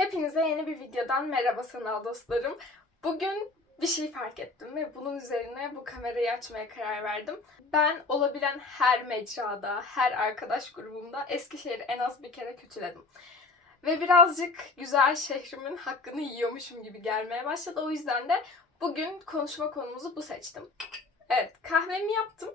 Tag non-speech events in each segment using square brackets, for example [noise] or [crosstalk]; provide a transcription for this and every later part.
Hepinize yeni bir videodan merhaba sanal dostlarım. Bugün bir şey fark ettim ve bunun üzerine bu kamerayı açmaya karar verdim. Ben olabilen her mecrada, her arkadaş grubumda Eskişehir'i en az bir kere kötüledim. Ve birazcık güzel şehrimin hakkını yiyormuşum gibi gelmeye başladı. O yüzden de bugün konuşma konumuzu bu seçtim. Evet, kahvemi yaptım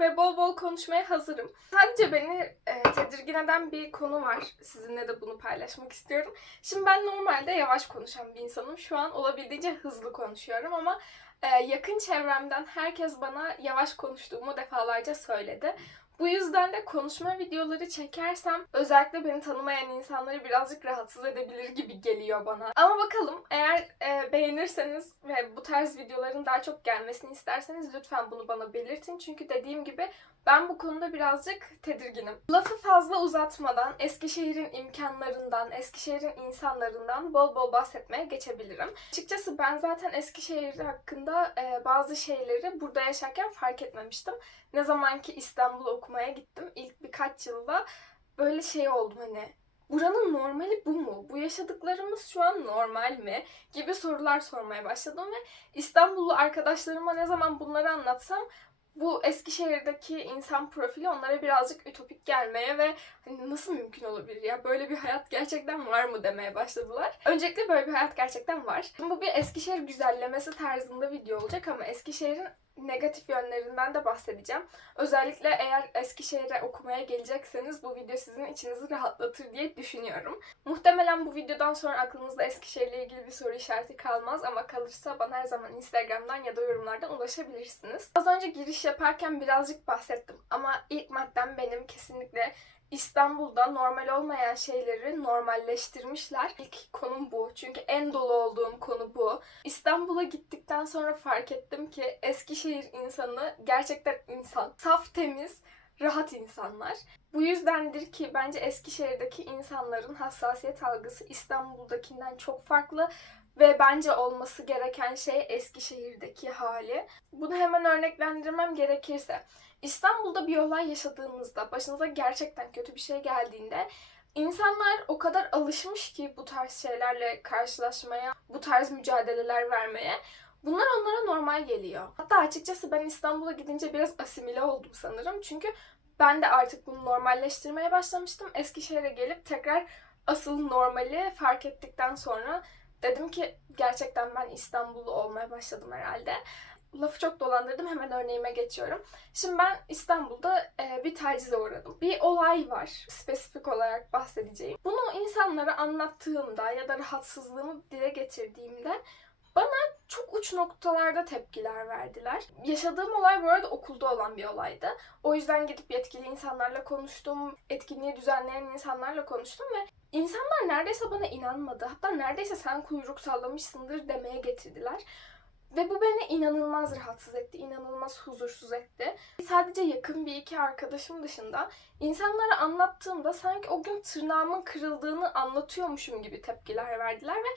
ve bol bol konuşmaya hazırım. Sadece beni e, tedirgin eden bir konu var. Sizinle de bunu paylaşmak istiyorum. Şimdi ben normalde yavaş konuşan bir insanım. Şu an olabildiğince hızlı konuşuyorum ama e, yakın çevremden herkes bana yavaş konuştuğumu defalarca söyledi. Bu yüzden de konuşma videoları çekersem özellikle beni tanımayan insanları birazcık rahatsız edebilir gibi geliyor bana. Ama bakalım eğer e, beğenirseniz ve bu tarz videoların daha çok gelmesini isterseniz lütfen bunu bana belirtin. Çünkü dediğim gibi ben bu konuda birazcık tedirginim. Lafı fazla uzatmadan Eskişehir'in imkanlarından, Eskişehir'in insanlarından bol bol bahsetmeye geçebilirim. Açıkçası ben zaten Eskişehir hakkında e, bazı şeyleri burada yaşarken fark etmemiştim. Ne zaman ki İstanbul'a okumaya gittim ilk birkaç yılda böyle şey oldum hani buranın normali bu mu? Bu yaşadıklarımız şu an normal mi? Gibi sorular sormaya başladım ve İstanbullu arkadaşlarıma ne zaman bunları anlatsam bu Eskişehir'deki insan profili onlara birazcık ütopik gelmeye ve hani nasıl mümkün olabilir ya böyle bir hayat gerçekten var mı demeye başladılar. Öncelikle böyle bir hayat gerçekten var. Bu bir Eskişehir güzellemesi tarzında video olacak ama Eskişehir'in negatif yönlerinden de bahsedeceğim. Özellikle eğer Eskişehir'e okumaya gelecekseniz bu video sizin içinizi rahatlatır diye düşünüyorum. Muhtemelen bu videodan sonra aklınızda Eskişehir'le ilgili bir soru işareti kalmaz ama kalırsa bana her zaman Instagram'dan ya da yorumlardan ulaşabilirsiniz. Az önce giriş yaparken birazcık bahsettim ama ilk maddem benim kesinlikle İstanbul'da normal olmayan şeyleri normalleştirmişler. İlk konum bu. Çünkü en dolu olduğum konu bu. İstanbul'a gittikten sonra fark ettim ki Eskişehir insanı gerçekten insan. Saf, temiz, rahat insanlar. Bu yüzdendir ki bence Eskişehir'deki insanların hassasiyet algısı İstanbul'dakinden çok farklı ve bence olması gereken şey Eskişehir'deki hali. Bunu hemen örneklendirmem gerekirse İstanbul'da bir olay yaşadığınızda, başınıza gerçekten kötü bir şey geldiğinde insanlar o kadar alışmış ki bu tarz şeylerle karşılaşmaya, bu tarz mücadeleler vermeye. Bunlar onlara normal geliyor. Hatta açıkçası ben İstanbul'a gidince biraz asimile oldum sanırım. Çünkü ben de artık bunu normalleştirmeye başlamıştım. Eskişehir'e gelip tekrar asıl normali fark ettikten sonra dedim ki gerçekten ben İstanbullu olmaya başladım herhalde lafı çok dolandırdım. Hemen örneğime geçiyorum. Şimdi ben İstanbul'da e, bir tacize uğradım. Bir olay var. Spesifik olarak bahsedeceğim. Bunu insanlara anlattığımda ya da rahatsızlığımı dile getirdiğimde bana çok uç noktalarda tepkiler verdiler. Yaşadığım olay bu arada okulda olan bir olaydı. O yüzden gidip yetkili insanlarla konuştum. Etkinliği düzenleyen insanlarla konuştum ve insanlar neredeyse bana inanmadı. Hatta neredeyse sen kuyruk sallamışsındır demeye getirdiler. Ve bu beni inanılmaz rahatsız etti, inanılmaz huzursuz etti. Sadece yakın bir iki arkadaşım dışında insanlara anlattığımda sanki o gün tırnağımın kırıldığını anlatıyormuşum gibi tepkiler verdiler ve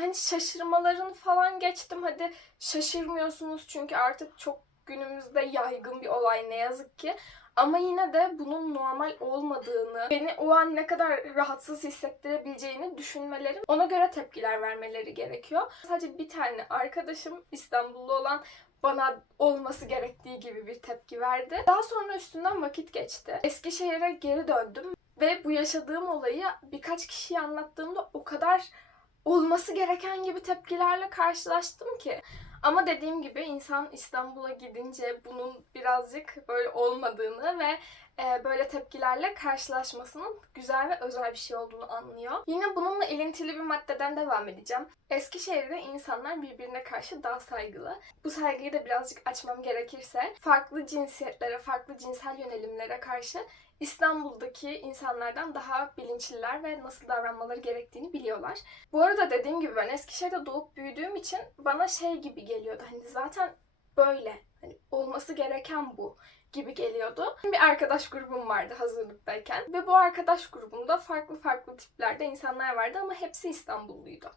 hani şaşırmaların falan geçtim. Hadi şaşırmıyorsunuz çünkü artık çok günümüzde yaygın bir olay ne yazık ki. Ama yine de bunun normal olmadığını, beni o an ne kadar rahatsız hissettirebileceğini düşünmelerim, ona göre tepkiler vermeleri gerekiyor. Sadece bir tane arkadaşım İstanbullu olan bana olması gerektiği gibi bir tepki verdi. Daha sonra üstünden vakit geçti. Eskişehir'e geri döndüm ve bu yaşadığım olayı birkaç kişiye anlattığımda o kadar olması gereken gibi tepkilerle karşılaştım ki. Ama dediğim gibi insan İstanbul'a gidince bunun birazcık böyle olmadığını ve e, böyle tepkilerle karşılaşmasının güzel ve özel bir şey olduğunu anlıyor. Yine bununla ilintili bir maddeden devam edeceğim. Eskişehir'de insanlar birbirine karşı daha saygılı. Bu saygıyı da birazcık açmam gerekirse farklı cinsiyetlere, farklı cinsel yönelimlere karşı İstanbul'daki insanlardan daha bilinçliler ve nasıl davranmaları gerektiğini biliyorlar. Bu arada dediğim gibi ben Eskişehir'de doğup büyüdüğüm için bana şey gibi geliyordu. Hani zaten böyle. Hani olması gereken bu gibi geliyordu. Bir arkadaş grubum vardı hazırlıktayken ve bu arkadaş grubumda farklı farklı tiplerde insanlar vardı ama hepsi İstanbulluydu.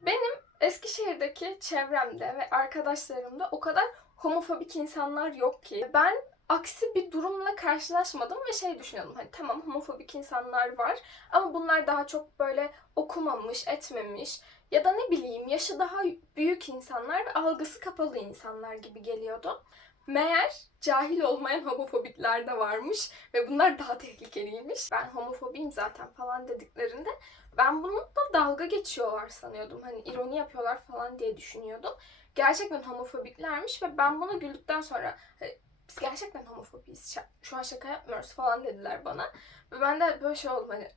Benim Eskişehir'deki çevremde ve arkadaşlarımda o kadar homofobik insanlar yok ki. Ben aksi bir durumla karşılaşmadım ve şey düşünüyordum hani tamam homofobik insanlar var ama bunlar daha çok böyle okumamış, etmemiş ya da ne bileyim yaşı daha büyük insanlar ve algısı kapalı insanlar gibi geliyordu. Meğer cahil olmayan homofobikler de varmış ve bunlar daha tehlikeliymiş. Ben homofobiyim zaten falan dediklerinde ben bunu da dalga geçiyorlar sanıyordum. Hani ironi yapıyorlar falan diye düşünüyordum. Gerçekten homofobiklermiş ve ben buna güldükten sonra "Hani biz gerçekten homofobiyiz. Şu an şaka yapmıyoruz falan dediler bana. Ve ben de böyle şey oldum hani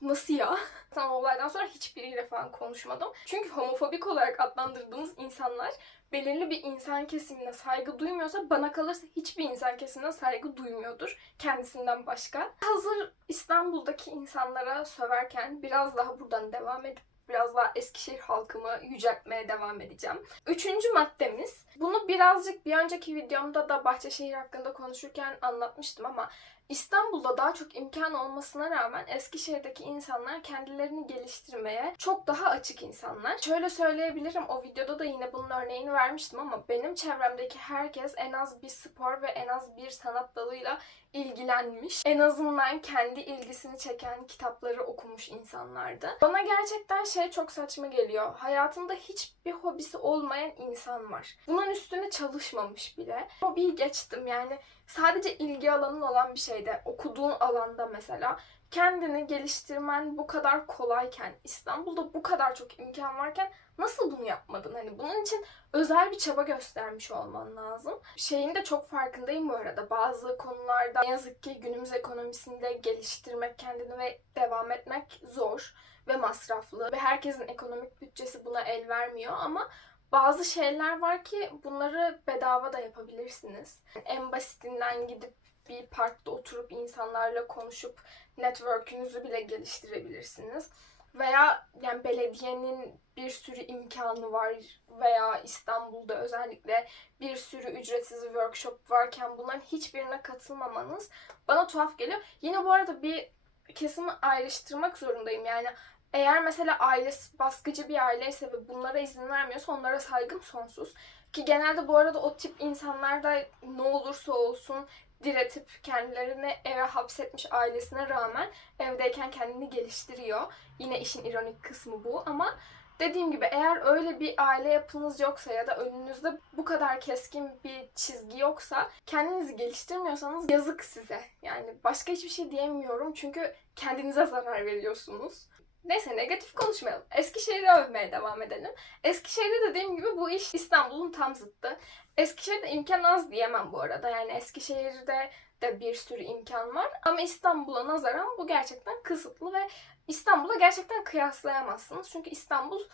Nasıl ya? [laughs] Tam olaydan sonra hiçbiriyle falan konuşmadım. Çünkü homofobik olarak adlandırdığımız insanlar belirli bir insan kesimine saygı duymuyorsa bana kalırsa hiçbir insan kesimine saygı duymuyordur kendisinden başka. Hazır İstanbul'daki insanlara söverken biraz daha buradan devam edip biraz daha Eskişehir halkımı yüceltmeye devam edeceğim. Üçüncü maddemiz. Bunu birazcık bir önceki videomda da Bahçeşehir hakkında konuşurken anlatmıştım ama İstanbul'da daha çok imkan olmasına rağmen Eskişehir'deki insanlar kendilerini geliştirmeye çok daha açık insanlar. Şöyle söyleyebilirim o videoda da yine bunun örneğini vermiştim ama benim çevremdeki herkes en az bir spor ve en az bir sanat dalıyla ilgilenmiş. En azından kendi ilgisini çeken kitapları okumuş insanlardı. Bana gerçekten şey çok saçma geliyor. Hayatında hiçbir hobisi olmayan insan var. Bunun üstüne çalışmamış bile. Hobiyi geçtim yani sadece ilgi alanın olan bir şeyde, okuduğun alanda mesela kendini geliştirmen bu kadar kolayken, İstanbul'da bu kadar çok imkan varken nasıl bunu yapmadın? Hani bunun için özel bir çaba göstermiş olman lazım. Şeyin de çok farkındayım bu arada. Bazı konularda ne yazık ki günümüz ekonomisinde geliştirmek kendini ve devam etmek zor ve masraflı ve herkesin ekonomik bütçesi buna el vermiyor ama bazı şeyler var ki bunları bedava da yapabilirsiniz. En basitinden gidip bir parkta oturup insanlarla konuşup network'ünüzü bile geliştirebilirsiniz. Veya yani belediyenin bir sürü imkanı var veya İstanbul'da özellikle bir sürü ücretsiz workshop varken bunların hiçbirine katılmamanız bana tuhaf geliyor. Yine bu arada bir kesimi ayrıştırmak zorundayım. Yani eğer mesela ailesi baskıcı bir aileyse ve bunlara izin vermiyorsa onlara saygım sonsuz. Ki genelde bu arada o tip insanlar da ne olursa olsun diretip kendilerini eve hapsetmiş ailesine rağmen evdeyken kendini geliştiriyor. Yine işin ironik kısmı bu ama dediğim gibi eğer öyle bir aile yapınız yoksa ya da önünüzde bu kadar keskin bir çizgi yoksa kendinizi geliştirmiyorsanız yazık size. Yani başka hiçbir şey diyemiyorum çünkü kendinize zarar veriyorsunuz. Neyse negatif konuşmayalım. Eskişehir'i övmeye devam edelim. Eskişehir'de dediğim gibi bu iş İstanbul'un tam zıttı. Eskişehir'de imkan az diyemem bu arada. Yani Eskişehir'de de bir sürü imkan var. Ama İstanbul'a nazaran bu gerçekten kısıtlı ve İstanbul'a gerçekten kıyaslayamazsınız. Çünkü İstanbul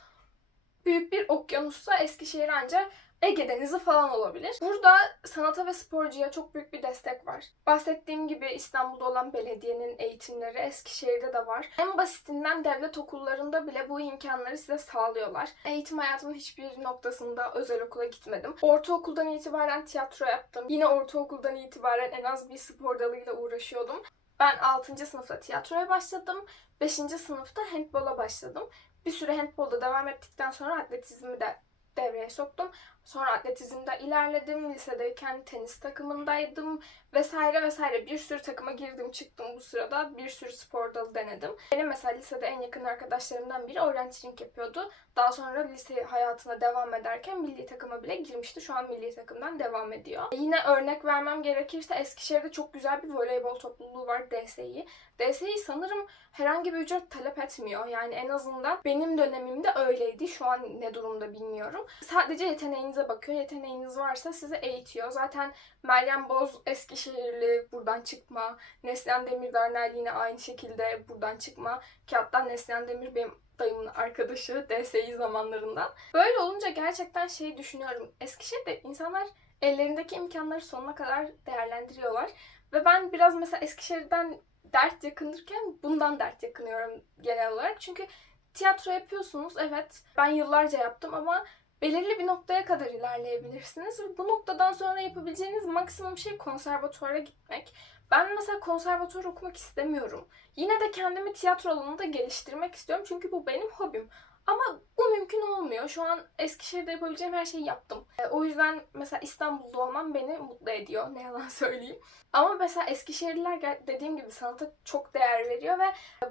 büyük bir okyanussa Eskişehir ancak Ege Denizi falan olabilir. Burada sanata ve sporcuya çok büyük bir destek var. Bahsettiğim gibi İstanbul'da olan belediyenin eğitimleri Eskişehir'de de var. En basitinden devlet okullarında bile bu imkanları size sağlıyorlar. Eğitim hayatımın hiçbir noktasında özel okula gitmedim. Ortaokuldan itibaren tiyatro yaptım. Yine ortaokuldan itibaren en az bir spor dalıyla uğraşıyordum. Ben 6. sınıfta tiyatroya başladım. 5. sınıfta handbola başladım. Bir süre handbolda devam ettikten sonra atletizmi de devreye soktum. Sonra atletizmde ilerledim. Lisedeyken tenis takımındaydım vesaire vesaire. Bir sürü takıma girdim çıktım bu sırada. Bir sürü spor dalı denedim. Benim mesela lisede en yakın arkadaşlarımdan biri orientering yapıyordu. Daha sonra lise hayatına devam ederken milli takıma bile girmişti. Şu an milli takımdan devam ediyor. Yine örnek vermem gerekirse Eskişehir'de çok güzel bir voleybol topluluğu var DSİ. DSİ sanırım herhangi bir ücret talep etmiyor. Yani en azından benim dönemimde öyleydi. Şu an ne durumda bilmiyorum. Sadece yeteneğinize bakıyor. Yeteneğiniz varsa sizi eğitiyor. Zaten Meryem Boz Eskişehirli buradan çıkma. Neslihan Demirdar yine aynı şekilde buradan çıkma. Ki hatta Neslihan Demir benim dayımın arkadaşı [laughs] DSİ zamanlarından. Böyle olunca gerçekten şeyi düşünüyorum. Eskişehir'de insanlar ellerindeki imkanları sonuna kadar değerlendiriyorlar. Ve ben biraz mesela Eskişehir'den dert yakınırken bundan dert yakınıyorum genel olarak. Çünkü tiyatro yapıyorsunuz evet ben yıllarca yaptım ama belirli bir noktaya kadar ilerleyebilirsiniz ve bu noktadan sonra yapabileceğiniz maksimum şey konservatuara gitmek. Ben mesela konservatuvar okumak istemiyorum. Yine de kendimi tiyatro alanında geliştirmek istiyorum çünkü bu benim hobim. Ama bu mümkün olmuyor. Şu an Eskişehir'de yapabileceğim her şeyi yaptım. E, o yüzden mesela İstanbul'da olmam beni mutlu ediyor. Ne yalan [laughs] söyleyeyim. Ama mesela Eskişehirliler dediğim gibi sanata çok değer veriyor ve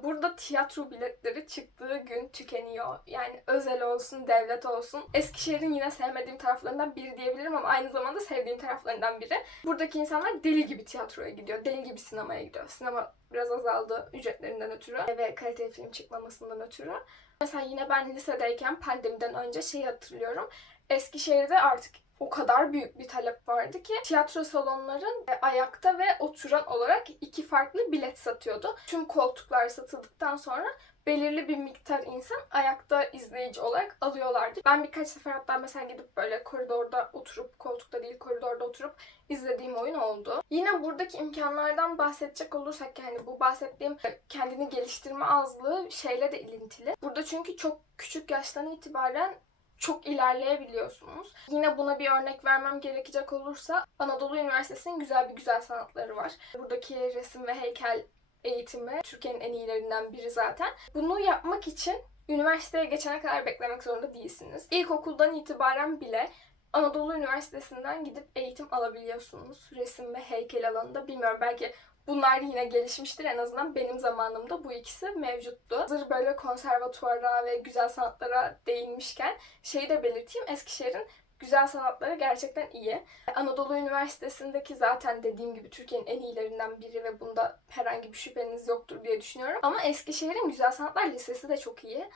burada tiyatro biletleri çıktığı gün tükeniyor. Yani özel olsun, devlet olsun. Eskişehir'in yine sevmediğim taraflarından biri diyebilirim ama aynı zamanda sevdiğim taraflarından biri. Buradaki insanlar deli gibi tiyatroya gidiyor. Deli gibi sinemaya gidiyor. Sinema biraz azaldı ücretlerinden ötürü ve kaliteli film çıkmamasından ötürü. Mesela yine ben lisedeyken pandemiden önce şeyi hatırlıyorum. Eskişehir'de artık o kadar büyük bir talep vardı ki tiyatro salonların e, ayakta ve oturan olarak iki farklı bilet satıyordu. Tüm koltuklar satıldıktan sonra belirli bir miktar insan ayakta izleyici olarak alıyorlardı. Ben birkaç sefer hatta mesela gidip böyle koridorda oturup, koltukta değil koridorda oturup izlediğim oyun oldu. Yine buradaki imkanlardan bahsedecek olursak yani bu bahsettiğim kendini geliştirme azlığı şeyle de ilintili. Burada çünkü çok küçük yaştan itibaren çok ilerleyebiliyorsunuz. Yine buna bir örnek vermem gerekecek olursa Anadolu Üniversitesi'nin güzel bir güzel sanatları var. Buradaki resim ve heykel eğitimi Türkiye'nin en iyilerinden biri zaten. Bunu yapmak için üniversiteye geçene kadar beklemek zorunda değilsiniz. İlkokuldan itibaren bile Anadolu Üniversitesi'nden gidip eğitim alabiliyorsunuz. Resim ve heykel alanında. Bilmiyorum belki bunlar yine gelişmiştir. En azından benim zamanımda bu ikisi mevcuttu. Hazır böyle konservatuvara ve güzel sanatlara değinmişken şeyi de belirteyim. Eskişehir'in güzel sanatları gerçekten iyi. Anadolu Üniversitesi'ndeki zaten dediğim gibi Türkiye'nin en iyilerinden biri ve bunda herhangi bir şüpheniz yoktur diye düşünüyorum. Ama Eskişehir'in Güzel Sanatlar Lisesi de çok iyi.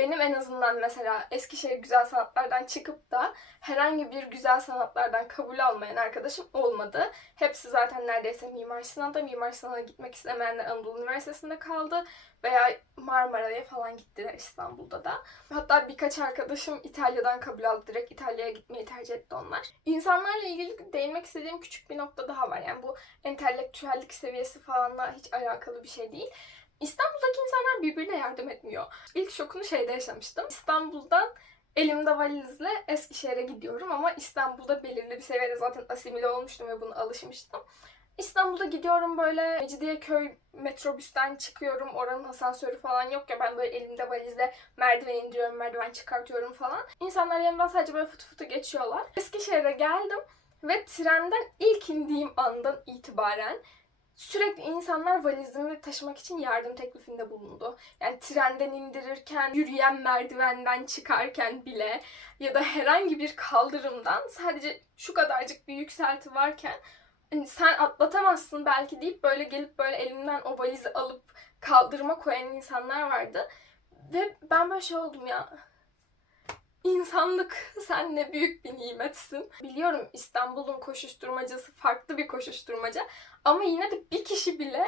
Benim en azından mesela Eskişehir Güzel Sanatlardan çıkıp da herhangi bir güzel sanatlardan kabul almayan arkadaşım olmadı. Hepsi zaten neredeyse Mimar Sinan'da. Mimar Sinan'a gitmek istemeyenler Anadolu Üniversitesi'nde kaldı. Veya Marmara'ya falan gittiler İstanbul'da da. Hatta birkaç arkadaşım İtalya'dan kabul aldı. Direkt İtalya'ya gitmeyi tercih etti onlar. İnsanlarla ilgili değinmek istediğim küçük bir nokta daha var. Yani bu entelektüellik seviyesi falanla hiç alakalı bir şey değil. İstanbul'daki insanlar birbirine yardım etmiyor. İlk şokunu şeyde yaşamıştım. İstanbul'dan elimde valizle Eskişehir'e gidiyorum ama İstanbul'da belirli bir seviyede zaten asimile olmuştum ve buna alışmıştım. İstanbul'da gidiyorum böyle Mecidiyeköy metrobüsten çıkıyorum. Oranın asansörü falan yok ya ben böyle elimde valizle merdiven indiriyorum, merdiven çıkartıyorum falan. İnsanlar yanımdan sadece böyle fıtı fıtı geçiyorlar. Eskişehir'e geldim ve trenden ilk indiğim andan itibaren sürekli insanlar valizimi taşımak için yardım teklifinde bulundu. Yani trenden indirirken, yürüyen merdivenden çıkarken bile ya da herhangi bir kaldırımdan sadece şu kadarcık bir yükselti varken hani sen atlatamazsın belki deyip böyle gelip böyle elimden o valizi alıp kaldırıma koyan insanlar vardı. Ve ben böyle şey oldum ya. İnsanlık sen ne büyük bir nimetsin. Biliyorum İstanbul'un koşuşturmacası farklı bir koşuşturmaca. Ama yine de bir kişi bile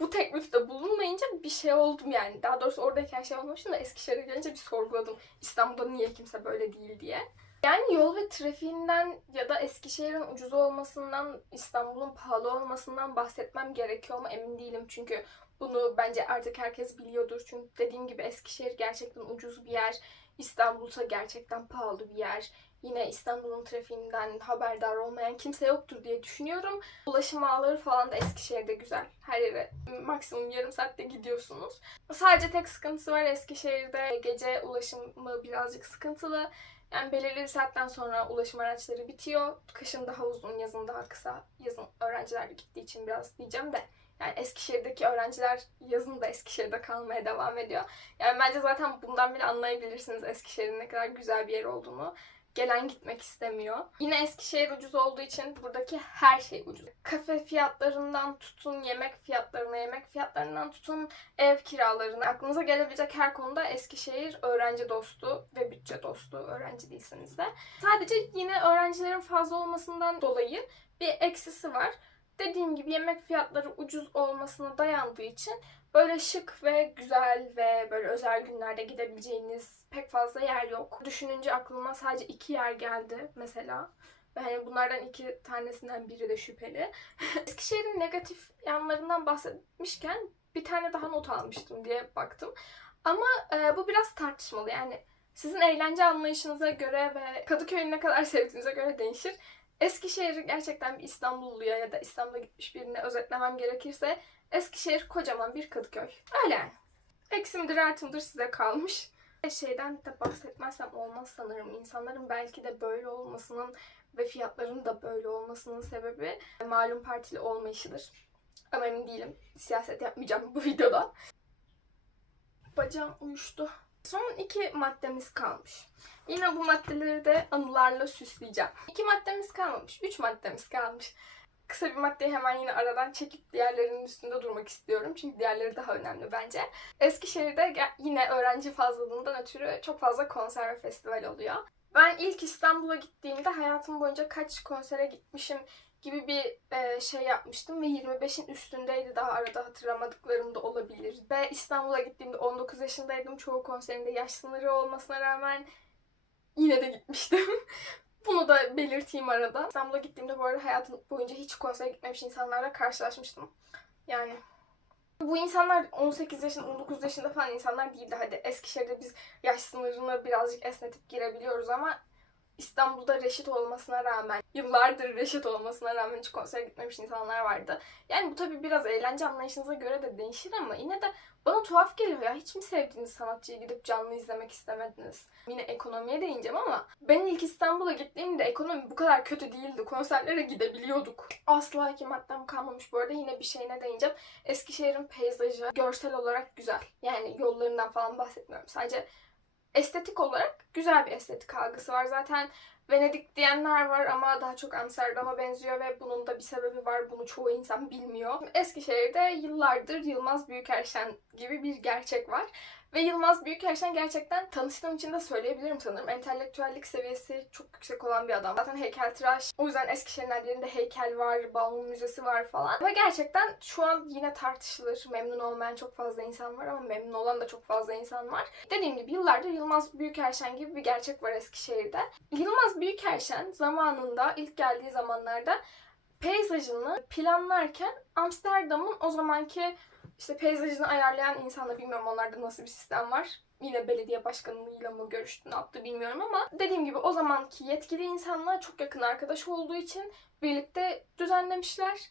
bu teklifte bulunmayınca bir şey oldum yani. Daha doğrusu oradayken şey olmamıştım da Eskişehir'e gelince bir sorguladım. İstanbul'da niye kimse böyle değil diye. Yani yol ve trafiğinden ya da Eskişehir'in ucuz olmasından, İstanbul'un pahalı olmasından bahsetmem gerekiyor ama emin değilim. Çünkü bunu bence artık herkes biliyordur. Çünkü dediğim gibi Eskişehir gerçekten ucuz bir yer. İstanbul'sa gerçekten pahalı bir yer. Yine İstanbul'un trafiğinden haberdar olmayan kimse yoktur diye düşünüyorum. Ulaşım ağları falan da Eskişehir'de güzel. Her yere maksimum yarım saatte gidiyorsunuz. Sadece tek sıkıntısı var Eskişehir'de. Gece ulaşımı birazcık sıkıntılı. Yani belirli bir saatten sonra ulaşım araçları bitiyor. Kışın daha uzun, yazın daha kısa. Yazın öğrenciler gittiği için biraz diyeceğim de. Yani Eskişehir'deki öğrenciler yazın da Eskişehir'de kalmaya devam ediyor. Yani bence zaten bundan bile anlayabilirsiniz Eskişehir'in ne kadar güzel bir yer olduğunu. Gelen gitmek istemiyor. Yine Eskişehir ucuz olduğu için buradaki her şey ucuz. Kafe fiyatlarından tutun, yemek fiyatlarına, yemek fiyatlarından tutun, ev kiralarına. Aklınıza gelebilecek her konuda Eskişehir öğrenci dostu ve bütçe dostu öğrenci değilseniz de. Sadece yine öğrencilerin fazla olmasından dolayı bir eksisi var. Dediğim gibi yemek fiyatları ucuz olmasına dayandığı için böyle şık ve güzel ve böyle özel günlerde gidebileceğiniz pek fazla yer yok. Düşününce aklıma sadece iki yer geldi mesela. Ve hani bunlardan iki tanesinden biri de şüpheli. [laughs] Eskişehir'in negatif yanlarından bahsetmişken bir tane daha not almıştım diye baktım. Ama e, bu biraz tartışmalı yani. Sizin eğlence anlayışınıza göre ve Kadıköy'ü ne kadar [laughs] sevdiğinize göre değişir. Eskişehir'i gerçekten bir İstanbulluya ya da İstanbul'a gitmiş birine özetlemem gerekirse Eskişehir kocaman bir Kadıköy. Öyle yani. Eksimdir artımdır size kalmış. Şeyden de bahsetmezsem olmaz sanırım. İnsanların belki de böyle olmasının ve fiyatların da böyle olmasının sebebi malum partili olmayışıdır. Ama emin değilim. Siyaset yapmayacağım bu [laughs] videoda. Bacağım uyuştu. Son iki maddemiz kalmış. Yine bu maddeleri de anılarla süsleyeceğim. İki maddemiz kalmamış. Üç maddemiz kalmış. Kısa bir maddeyi hemen yine aradan çekip diğerlerinin üstünde durmak istiyorum. Çünkü diğerleri daha önemli bence. Eskişehir'de yine öğrenci fazlalığından ötürü çok fazla konser ve festival oluyor. Ben ilk İstanbul'a gittiğimde hayatım boyunca kaç konsere gitmişim gibi bir e, şey yapmıştım ve 25'in üstündeydi daha arada hatırlamadıklarım da olabilir. Ve İstanbul'a gittiğimde 19 yaşındaydım. Çoğu konserinde yaş sınırı olmasına rağmen yine de gitmiştim. [laughs] Bunu da belirteyim arada. İstanbul'a gittiğimde bu arada hayatım boyunca hiç konsere gitmemiş insanlarla karşılaşmıştım. Yani bu insanlar 18 yaşında, 19 yaşında falan insanlar değildi. Hadi Eskişehir'de biz yaş sınırını birazcık esnetip girebiliyoruz ama İstanbul'da reşit olmasına rağmen, yıllardır reşit olmasına rağmen hiç konsere gitmemiş insanlar vardı. Yani bu tabii biraz eğlence anlayışınıza göre de değişir ama yine de bana tuhaf geliyor ya. Hiç mi sevdiğiniz sanatçıyı gidip canlı izlemek istemediniz? Yine ekonomiye değineceğim ama ben ilk İstanbul'a gittiğimde ekonomi bu kadar kötü değildi. Konserlere gidebiliyorduk. Asla iki maddem kalmamış. Bu arada yine bir şeyine değineceğim. Eskişehir'in peyzajı görsel olarak güzel. Yani yollarından falan bahsetmiyorum. Sadece estetik olarak güzel bir estetik algısı var. Zaten Venedik diyenler var ama daha çok Amsterdam'a benziyor ve bunun da bir sebebi var. Bunu çoğu insan bilmiyor. Eskişehir'de yıllardır Yılmaz Büyükerşen gibi bir gerçek var. Ve Yılmaz Büyükerşen gerçekten tanıştığım için de söyleyebilirim sanırım. Entelektüellik seviyesi çok yüksek olan bir adam. Zaten heykeltıraş. O yüzden Eskişehir'in her yerinde heykel var, Balmum Müzesi var falan. Ve gerçekten şu an yine tartışılır. Memnun olmayan çok fazla insan var ama memnun olan da çok fazla insan var. Dediğim gibi yıllardır Yılmaz Büyükerşen gibi bir gerçek var Eskişehir'de. Yılmaz Büyükerşen zamanında ilk geldiği zamanlarda peyzajını planlarken Amsterdam'ın o zamanki işte peyzajını ayarlayan insanla bilmiyorum onlarda nasıl bir sistem var. Yine belediye başkanlığıyla mı görüştü ne yaptı bilmiyorum ama dediğim gibi o zamanki yetkili insanlar çok yakın arkadaş olduğu için birlikte düzenlemişler.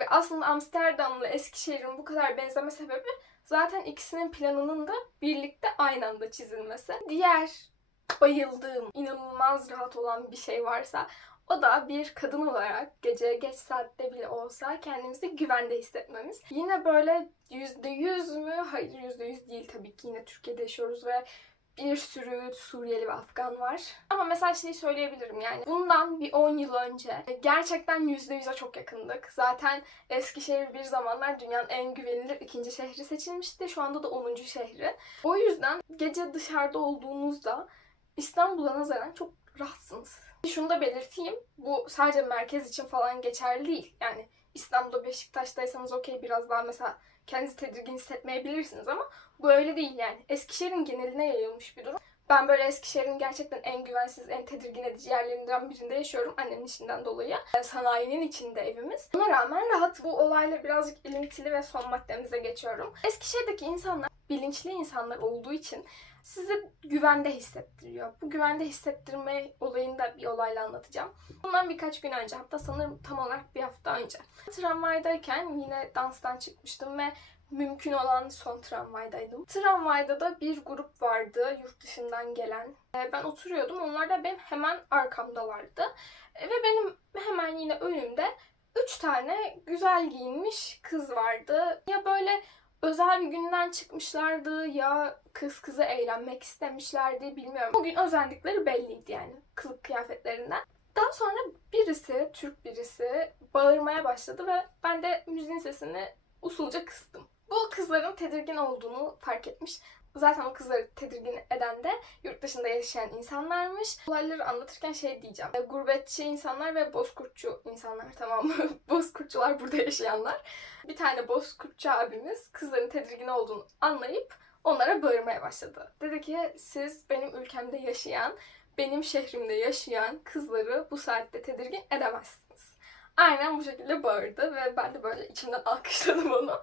Ve aslında Amsterdam'la Eskişehir'in bu kadar benzeme sebebi zaten ikisinin planının da birlikte aynı anda çizilmesi. Diğer bayıldığım, inanılmaz rahat olan bir şey varsa o da bir kadın olarak gece geç saatte bile olsa kendimizi güvende hissetmemiz. Yine böyle yüzde yüz mü? Hayır yüzde yüz değil tabii ki yine Türkiye'de yaşıyoruz ve bir sürü Suriyeli ve Afgan var. Ama mesela şeyi söyleyebilirim yani bundan bir 10 yıl önce gerçekten yüzde yüze çok yakındık. Zaten Eskişehir bir zamanlar dünyanın en güvenilir ikinci şehri seçilmişti. Şu anda da 10. şehri. O yüzden gece dışarıda olduğunuzda İstanbul'a nazaran çok rahatsınız. Şunu da belirteyim. Bu sadece merkez için falan geçerli değil. Yani İstanbul'da Beşiktaş'taysanız okey biraz daha mesela kendinizi tedirgin hissetmeyebilirsiniz ama bu öyle değil yani. Eskişehir'in geneline yayılmış bir durum. Ben böyle Eskişehir'in gerçekten en güvensiz, en tedirgin edici yerlerinden birinde yaşıyorum annemin işinden dolayı. Sanayinin içinde evimiz. Buna rağmen rahat bu olayla birazcık ilintili ve son maddemize geçiyorum. Eskişehir'deki insanlar bilinçli insanlar olduğu için sizi güvende hissettiriyor. Bu güvende hissettirme olayını da bir olayla anlatacağım. Bundan birkaç gün önce hatta sanırım tam olarak bir hafta önce. Tramvaydayken yine danstan çıkmıştım ve mümkün olan son tramvaydaydım. Tramvayda da bir grup vardı yurt dışından gelen. Ee, Ben oturuyordum. Onlar da benim hemen arkamdalardı. Ee, Ve benim hemen yine önümde üç tane güzel giyinmiş kız vardı. Ya böyle özel bir günden çıkmışlardı ya kız kıza eğlenmek istemişlerdi bilmiyorum. Bugün özendikleri belliydi yani kılık kıyafetlerinden. Daha sonra birisi, Türk birisi bağırmaya başladı ve ben de müziğin sesini usulca kıstım. Bu kızların tedirgin olduğunu fark etmiş. Zaten o kızları tedirgin eden de yurt dışında yaşayan insanlarmış. Olayları anlatırken şey diyeceğim. E, Gurbetçi insanlar ve bozkurtçu insanlar tamam mı? [laughs] Bozkurtçular burada yaşayanlar. Bir tane bozkurtçu abimiz kızların tedirgin olduğunu anlayıp onlara bağırmaya başladı. Dedi ki siz benim ülkemde yaşayan, benim şehrimde yaşayan kızları bu saatte tedirgin edemezsiniz. Aynen bu şekilde bağırdı ve ben de böyle içimden alkışladım onu.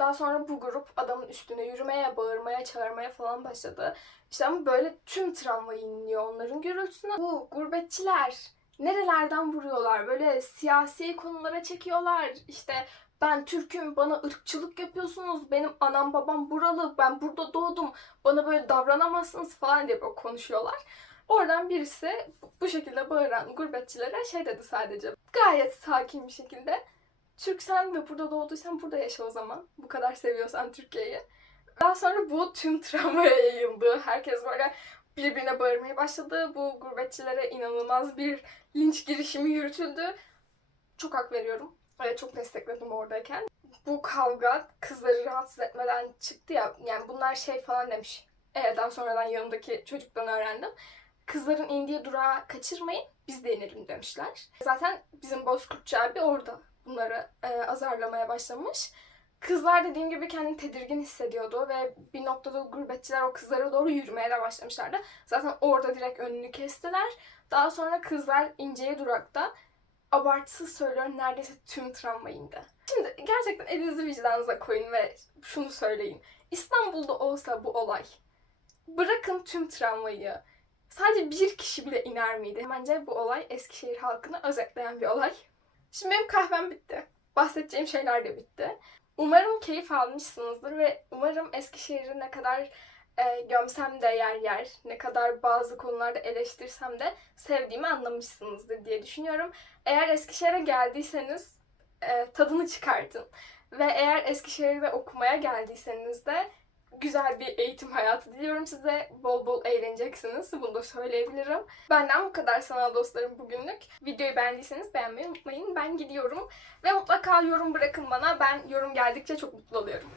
Daha sonra bu grup adamın üstüne yürümeye, bağırmaya, çağırmaya falan başladı. İşte ama böyle tüm tramvayı inliyor onların gürültüsüne. Bu gurbetçiler nerelerden vuruyorlar. Böyle siyasi konulara çekiyorlar. İşte ben Türk'üm, bana ırkçılık yapıyorsunuz, benim anam babam buralı, ben burada doğdum, bana böyle davranamazsınız falan diye böyle konuşuyorlar. Oradan birisi bu şekilde bağıran gurbetçilere şey dedi sadece. Gayet sakin bir şekilde. Türk sen ve burada doğduysan burada yaşa o zaman. Bu kadar seviyorsan Türkiye'yi. Daha sonra bu tüm [laughs] travmaya yayıldı. Herkes böyle birbirine bağırmaya başladı. Bu gurbetçilere inanılmaz bir linç girişimi yürütüldü. Çok hak veriyorum. Evet, çok destekledim oradayken. Bu kavga kızları rahatsız etmeden çıktı ya. Yani bunlar şey falan demiş. Evet, daha sonradan yanımdaki çocuktan öğrendim. Kızların indiği durağı kaçırmayın, biz de inelim demişler. Zaten bizim Bozkurtçu abi orada bunları e, azarlamaya başlamış. Kızlar dediğim gibi kendini tedirgin hissediyordu ve bir noktada gurbetçiler o kızlara doğru yürümeye de başlamışlardı. Zaten orada direkt önünü kestiler. Daha sonra kızlar inceye durakta abartısız söylüyorum neredeyse tüm travma indi. Şimdi gerçekten elinizi vicdanınıza koyun ve şunu söyleyin. İstanbul'da olsa bu olay. Bırakın tüm travmayı. Sadece bir kişi bile iner miydi? Bence bu olay Eskişehir halkını özetleyen bir olay. Şimdi benim kahvem bitti. Bahsedeceğim şeyler de bitti. Umarım keyif almışsınızdır ve umarım Eskişehir'i ne kadar e, gömsem de yer yer, ne kadar bazı konularda eleştirsem de sevdiğimi anlamışsınızdır diye düşünüyorum. Eğer Eskişehir'e geldiyseniz e, tadını çıkartın. Ve eğer Eskişehir'de okumaya geldiyseniz de güzel bir eğitim hayatı diliyorum size. Bol bol eğleneceksiniz. Bunu da söyleyebilirim. Benden bu kadar sanal dostlarım bugünlük. Videoyu beğendiyseniz beğenmeyi unutmayın. Ben gidiyorum. Ve mutlaka yorum bırakın bana. Ben yorum geldikçe çok mutlu oluyorum.